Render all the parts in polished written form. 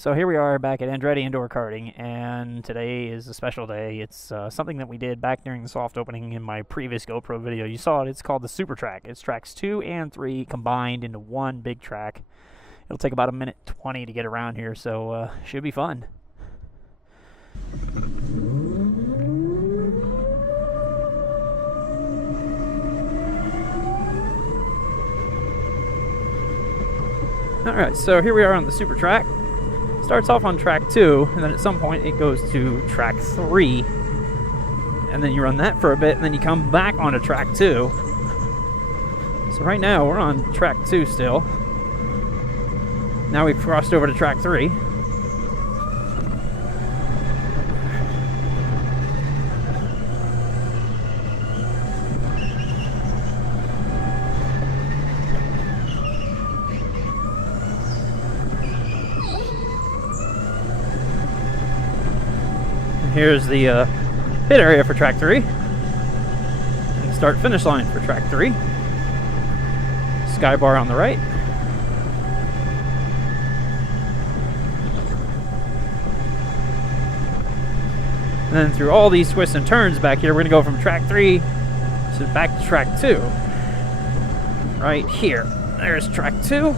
So here we are back at Andretti Indoor Karting, and today is a special day. It's something that we did back during the soft opening in my previous GoPro video. You saw it. It's called the SuperTrack. It's tracks 2 and 3 combined into one big track. It'll take about a minute 20 to get around here, so should be fun. Alright, so here we are on the SuperTrack. Starts off on track 2, and then at some point it goes to track 3, and then you run that for a bit, and then you come back onto track 2. So right now we're on track 2 still. Now we've crossed over to track 3. Here's the pit area for track 3. And start finish line for track 3. Sky bar on the right. And then through all these twists and turns back here, we're going to go from track 3 to back to track 2. Right here. There's track 2.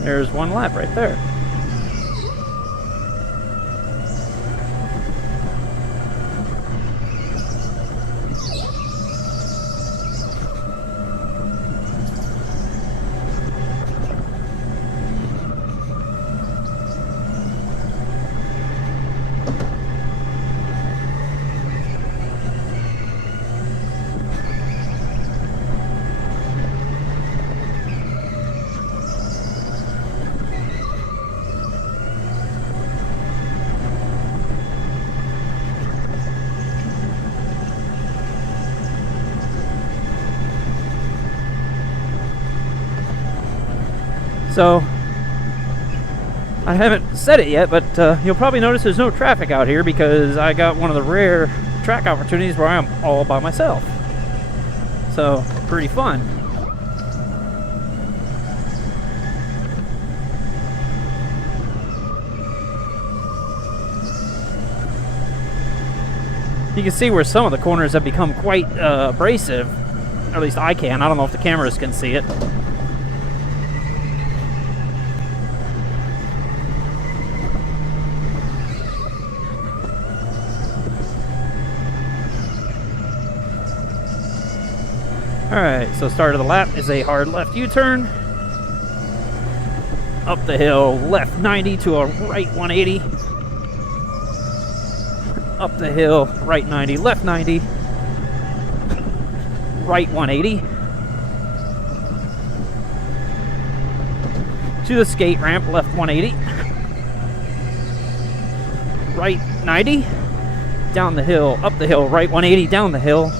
There's one lap right there. So, I haven't said it yet, but you'll probably notice there's no traffic out here because I got one of the rare track opportunities where I'm all by myself. So, pretty fun. You can see where some of the corners have become quite abrasive. Or at least I can. I don't know if the cameras can see it. Alright, so start of the lap is a hard left U-turn. Up the hill, left 90 to a right 180. Up the hill, right 90, left 90. Right 180. To the skate ramp, left 180. Right 90. Down the hill, up the hill, right 180, down the hill.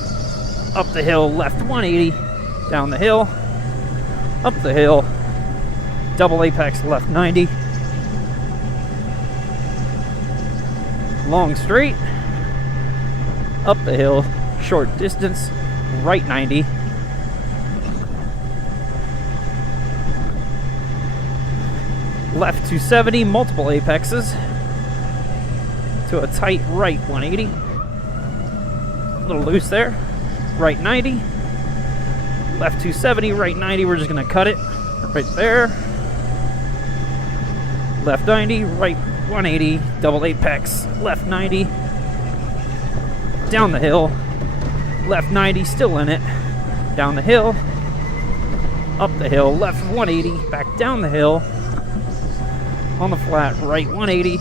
Up the hill, left 180, down the hill, up the hill, double apex, left 90, long straight, up the hill, short distance, right 90, left 270, multiple apexes, to a tight right 180, a little loose there. Right 90, left 270, right 90, we're just going to cut it right there. Left 90, right 180, double apex, left 90, down the hill, left 90, still in it, down the hill, up the hill, left 180, back down the hill, on the flat, right 180,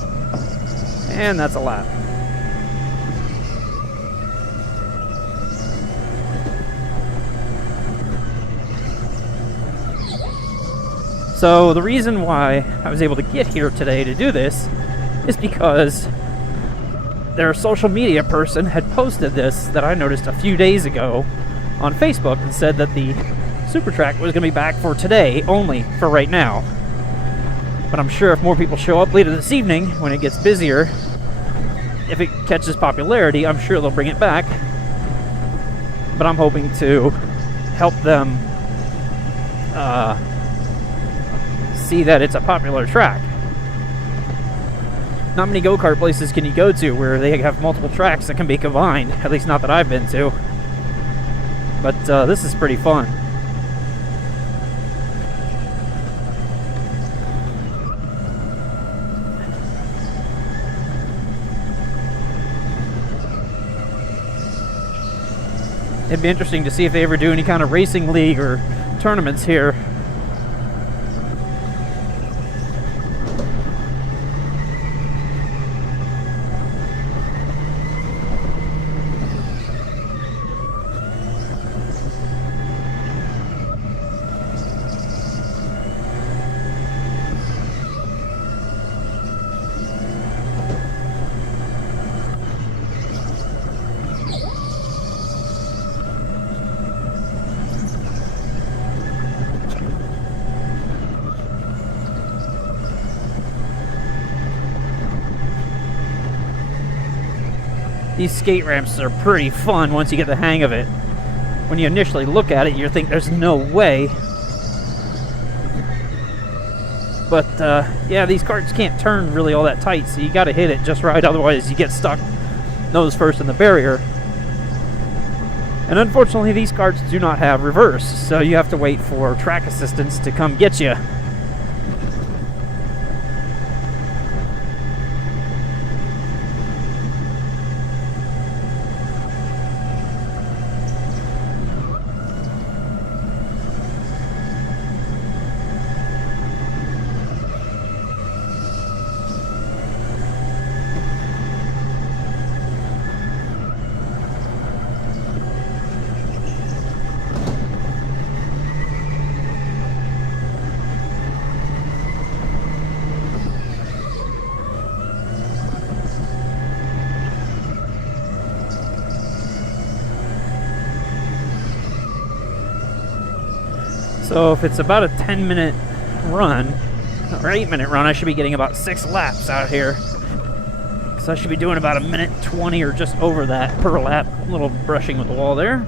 and that's a lap. So the reason why I was able to get here today to do this is because their social media person had posted this that I noticed a few days ago on Facebook and said that the SuperTrack was going to be back for today only, for right now. But I'm sure if more people show up later this evening, when it gets busier, if it catches popularity, I'm sure they'll bring it back. But I'm hoping to help them see that it's a popular track. Not many go-kart places can you go to where they have multiple tracks that can be combined, at least not that I've been to. But this is pretty fun. It'd be interesting to see if they ever do any kind of racing league or tournaments here. These skate ramps are pretty fun once you get the hang of it. When you initially look at it, you think there's no way. But yeah, these karts can't turn really all that tight, so you gotta hit it just right, otherwise you get stuck nose first in the barrier. And unfortunately, these karts do not have reverse, so you have to wait for track assistance to come get you. So if it's about a 10-minute run, or 8-minute run, I should be getting about 6 laps out here. So I should be doing about 1:20 or just over that per lap. A little brushing with the wall there.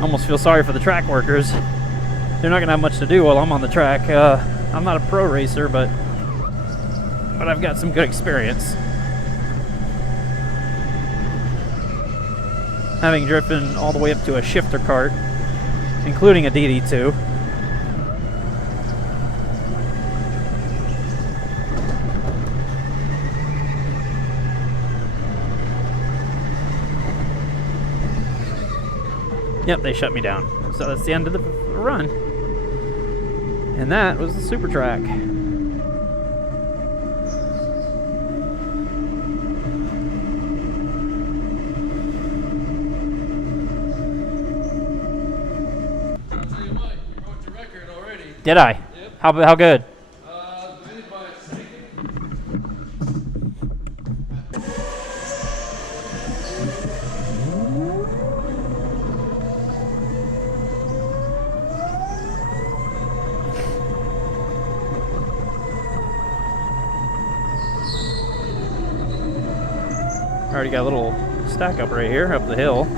Almost feel sorry for the track workers. They're not gonna have much to do while I'm on the track. I'm not a pro racer, but I've got some good experience. Having driven all the way up to a shifter kart, including a DD2. Yep, they shut me down. So that's the end of the run. And that was the SuperTrack. I'll tell you what, you broke the record already. Did I? Yep. How good? Divided by a second. Already got a little stack up right here, up the hill.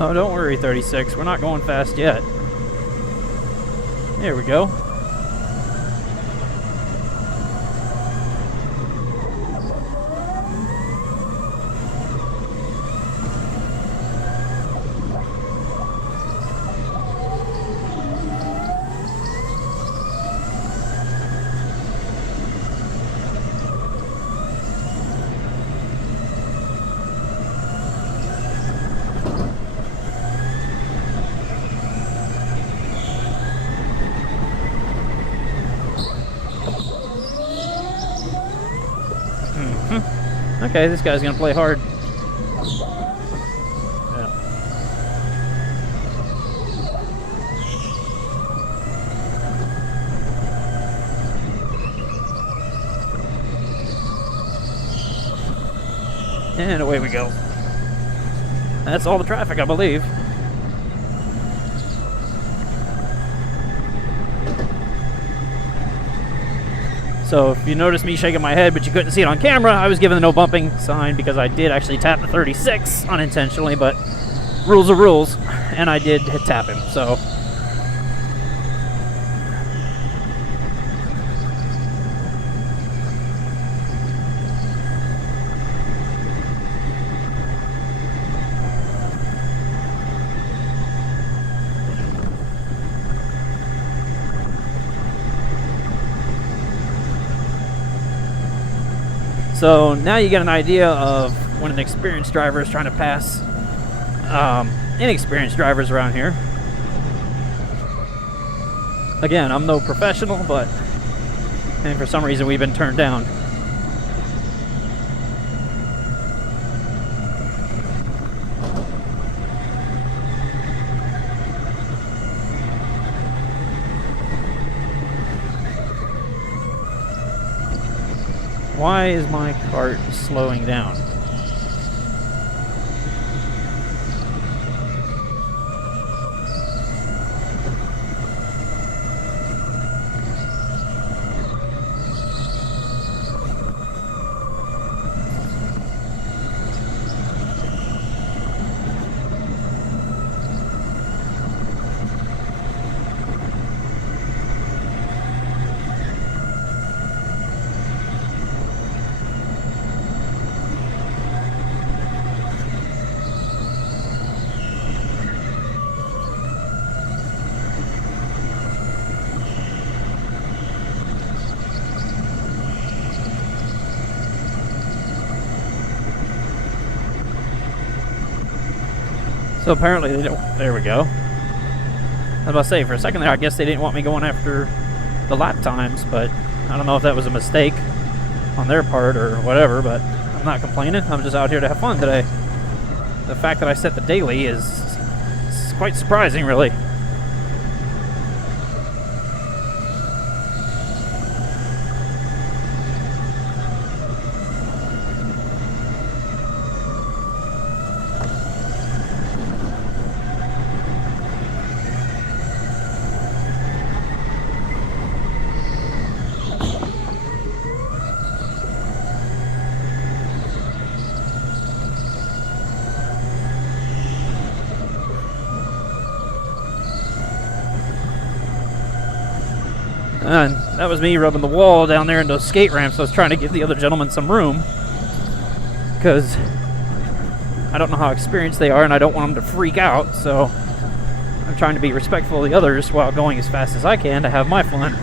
Oh, don't worry, 36. We're not going fast yet. There we go. Okay, this guy's gonna play hard. Yeah. And away we go. That's all the traffic, I believe. So if you noticed me shaking my head, but you couldn't see it on camera, I was given the no bumping sign because I did actually tap the 36 unintentionally, but rules are rules, and I did tap him, so. So now you get an idea of when an experienced driver is trying to pass inexperienced drivers around here. Again, I'm no professional, and for some reason we've been turned down. Why is my cart slowing down? So apparently they don't. There we go. I was about to say, for a second there, I guess they didn't want me going after the lap times, but I don't know if that was a mistake on their part or whatever, but I'm not complaining. I'm just out here to have fun today. The fact that I set the daily is quite surprising, really. And that was me rubbing the wall down there in those skate ramps. I was trying to give the other gentleman some room because I don't know how experienced they are and I don't want them to freak out. So I'm trying to be respectful of the others while going as fast as I can to have my fun.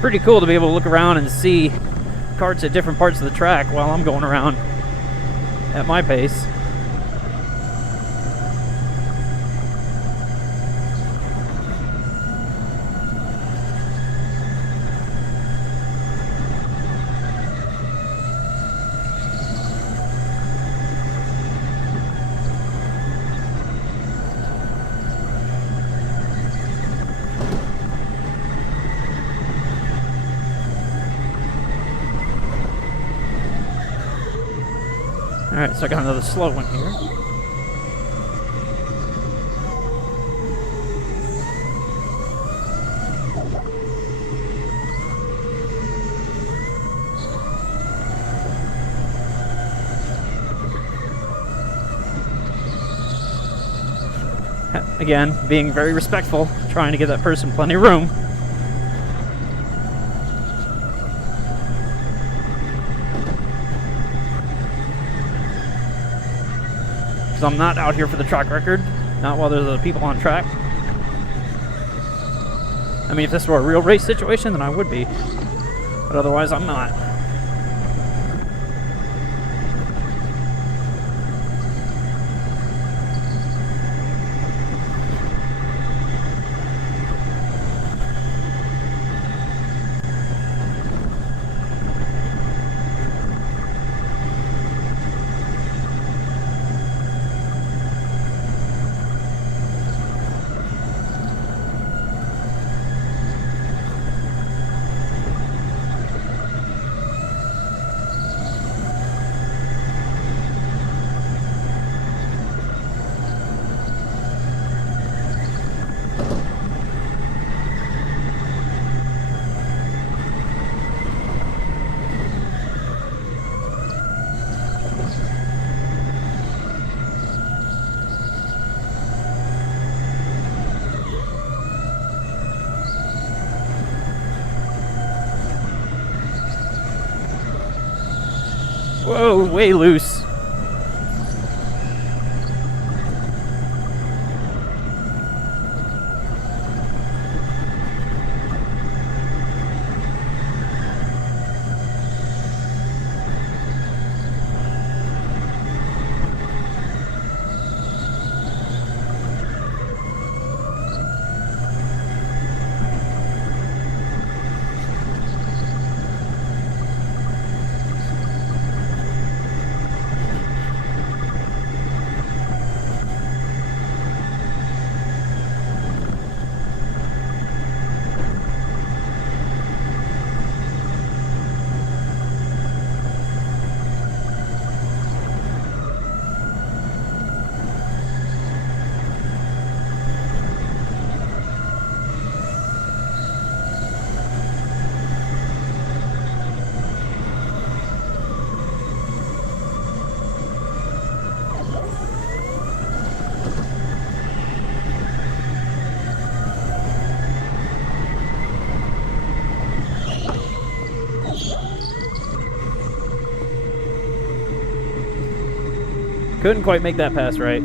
Pretty cool to be able to look around and see karts at different parts of the track while I'm going around at my pace. Alright, so I got another slow one here. Again, being very respectful, trying to give that person plenty of room. Because I'm not out here for the track record, not while there's other people on track. I mean, if this were a real race situation, then I would be. But otherwise, I'm not. Whoa, way loose. Couldn't quite make that pass right.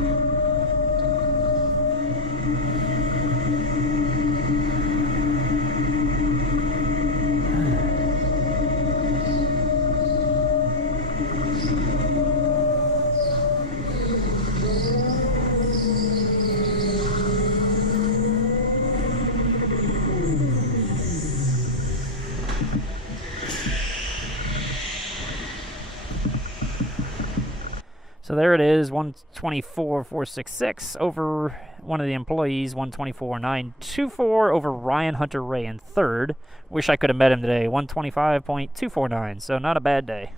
So there it is, 124.466 over one of the employees, 124.924 over Ryan Hunter Ray in third. Wish I could have met him today, 125.249, so not a bad day.